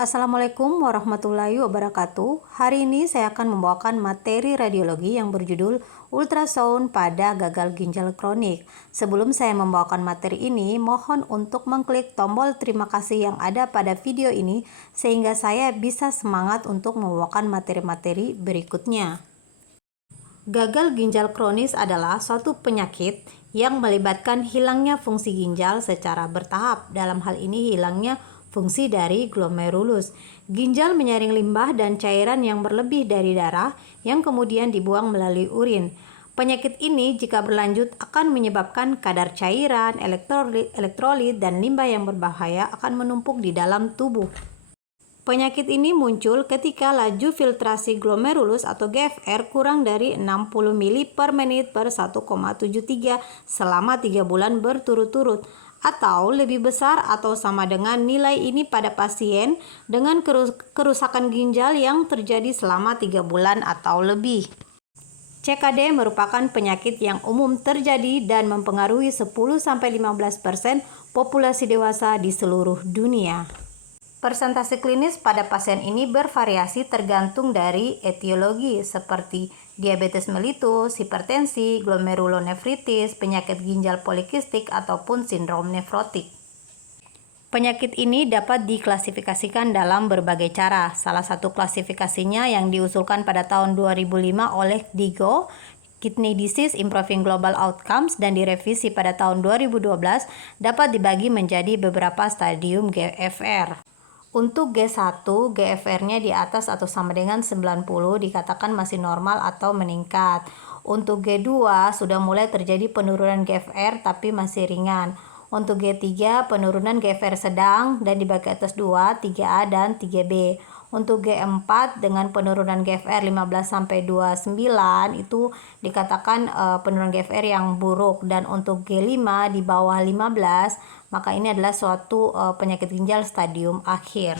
Assalamualaikum warahmatullahi wabarakatuh. Hari ini saya akan membawakan materi radiologi yang berjudul ultrasound pada gagal ginjal kronik. Sebelum saya membawakan materi ini, mohon untuk mengklik tombol terima kasih yang ada pada video ini sehingga saya bisa semangat untuk membawakan materi-materi berikutnya. Gagal ginjal kronis adalah suatu penyakit yang melibatkan hilangnya fungsi ginjal secara bertahap. Dalam hal ini hilangnya fungsi dari glomerulus. Ginjal menyaring limbah dan cairan yang berlebih dari darah yang kemudian dibuang melalui urin. Penyakit ini jika berlanjut akan menyebabkan kadar cairan, elektrolit, dan limbah yang berbahaya akan menumpuk di dalam tubuh. Penyakit ini muncul ketika laju filtrasi glomerulus atau GFR kurang dari 60 mili per menit per 1,73 selama 3 bulan berturut-turut, atau lebih besar atau sama dengan nilai ini pada pasien dengan kerusakan ginjal yang terjadi selama 3 bulan atau lebih. CKD merupakan penyakit yang umum terjadi dan mempengaruhi 10-15% populasi dewasa di seluruh dunia. Persentase klinis pada pasien ini bervariasi tergantung dari etiologi seperti diabetes mellitus, hipertensi, glomerulonefritis, penyakit ginjal polikistik, ataupun sindrom nefrotik. Penyakit ini dapat diklasifikasikan dalam berbagai cara. Salah satu klasifikasinya yang diusulkan pada tahun 2005 oleh DIGO, Kidney Disease Improving Global Outcomes, dan direvisi pada tahun 2012, dapat dibagi menjadi beberapa stadium GFR. Untuk G1, GFR-nya di atas atau sama dengan 90 dikatakan masih normal atau meningkat. Untuk G2 sudah mulai terjadi penurunan GFR tapi masih ringan. Untuk G3 penurunan GFR sedang dan dibagi atas 2, 3A dan 3B. Untuk G4 dengan penurunan GFR 15-29 itu dikatakan penurunan GFR yang buruk, dan untuk G5 di bawah 15 maka ini adalah suatu penyakit ginjal stadium akhir.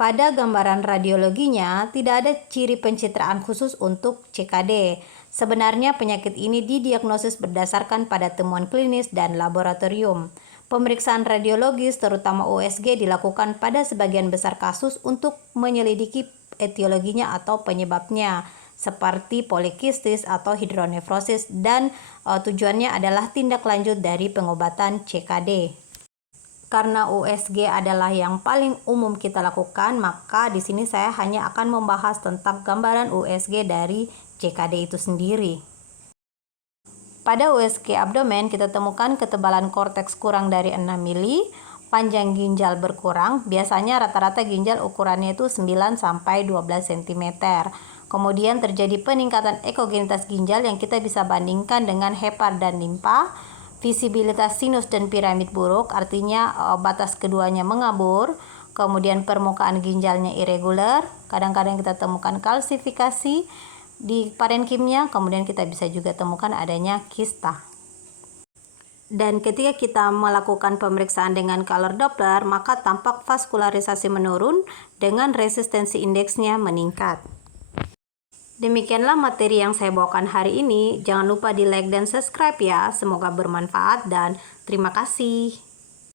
Pada gambaran radiologinya tidak ada ciri pencitraan khusus untuk CKD. Sebenarnya penyakit ini didiagnosis berdasarkan pada temuan klinis dan laboratorium. Pemeriksaan radiologis terutama USG dilakukan pada sebagian besar kasus untuk menyelidiki etiologinya atau penyebabnya seperti polikistis atau hidronefrosis, dan tujuannya adalah tindak lanjut dari pengobatan CKD. Karena USG adalah yang paling umum kita lakukan, maka di sini saya hanya akan membahas tentang gambaran USG dari CKD itu sendiri. Pada USG abdomen kita temukan ketebalan korteks kurang dari 6 mili, panjang ginjal berkurang, biasanya rata-rata ginjal ukurannya itu 9-12 cm. Kemudian terjadi peningkatan ekogenitas ginjal yang kita bisa bandingkan dengan hepar dan limpa. Visibilitas sinus dan piramid buruk, artinya batas keduanya mengabur. Kemudian permukaan ginjalnya irregular, kadang-kadang kita temukan kalsifikasi di parenkimnya, kemudian kita bisa juga temukan adanya kista. Dan ketika kita melakukan pemeriksaan dengan color Doppler, maka tampak vaskularisasi menurun dengan resistensi indeksnya meningkat. Demikianlah materi yang saya bawakan hari ini. Jangan lupa di like dan subscribe ya. Semoga bermanfaat dan terima kasih.